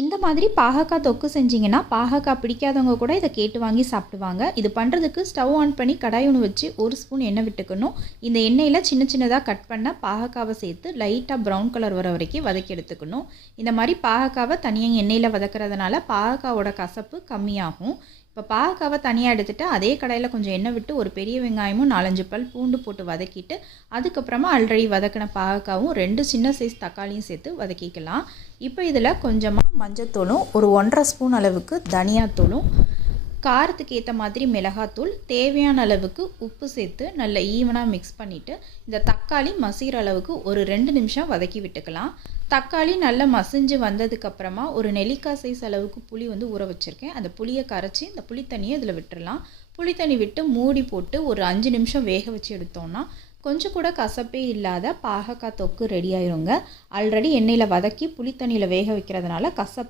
இந்த மாதிரி பாகக்காய் தொக்கு செஞ்சிங்கன்னா பாகக்காய் பிடிக்காதவங்க கூட இதை கேட்டு வாங்கி சாப்பிடுவாங்க. இது பண்ணுறதுக்கு ஸ்டவ் ஆன் பண்ணி கடாய் ஒன்று வச்சு 1 ஸ்பூன் எண்ணெய் விட்டுக்கணும். இந்த எண்ணெயில் சின்ன சின்னதாக கட் பண்ண பாகக்காவை சேர்த்து லைட்டாக ப்ரௌன் கலர் வர வரைக்கும் வதக்கி எடுத்துக்கணும். இந்த மாதிரி பாகக்காவை தனியாக எண்ணெயில் வதக்கிறதுனால பாகக்காவோட கசப்பு கம்மியாகும். இப்போ பாகக்காவை தனியாக எடுத்துகிட்டு அதே கடாயில் கொஞ்சம் எண்ணெய் விட்டு ஒரு பெரிய வெங்காயமும் 4-5 பல் பூண்டு போட்டு வதக்கிட்டு அதுக்கப்புறமா ஆல்ரெடி வதக்கின பாகக்காவும் 2 சின்ன சைஸ் தக்காளியும் சேர்த்து வதக்கிக்கலாம். இப்போ இதில் கொஞ்சமாக மஞ்சத்தூளும் ஒரு 1.5 ஸ்பூன் அளவுக்கு தனியாத்தூளும் காரத்துக்கு ஏற்ற மாதிரி மிளகாத்தூள் தேவையான அளவுக்கு உப்பு சேர்த்து நல்லா ஈவனாக மிக்ஸ் பண்ணிவிட்டு இந்த தக்காளி மசிகிற அளவுக்கு ஒரு 2 நிமிஷம் வதக்கி விட்டுக்கலாம். தக்காளி நல்லா மசிஞ்சு வந்ததுக்கப்புறமா ஒரு நெல்லிக்காய் சைஸ் அளவுக்கு புளி ஊற வச்சுருக்கேன். அந்த புளியை கரைச்சி இந்த புளி தண்ணியை இதில் விட்டுடலாம். புளி தண்ணி விட்டு மூடி போட்டு ஒரு 5 நிமிஷம் வேக வச்சு எடுத்தோம்னா கொஞ்சம் கூட கசப்பே இல்லாத பாகக்காய் தொக்கு ரெடி ஆயிருங்க. ஆல்ரெடி எண்ணெயில் வதக்கி புளி தண்ணியில் வேக வைக்கிறதுனால கசப்பு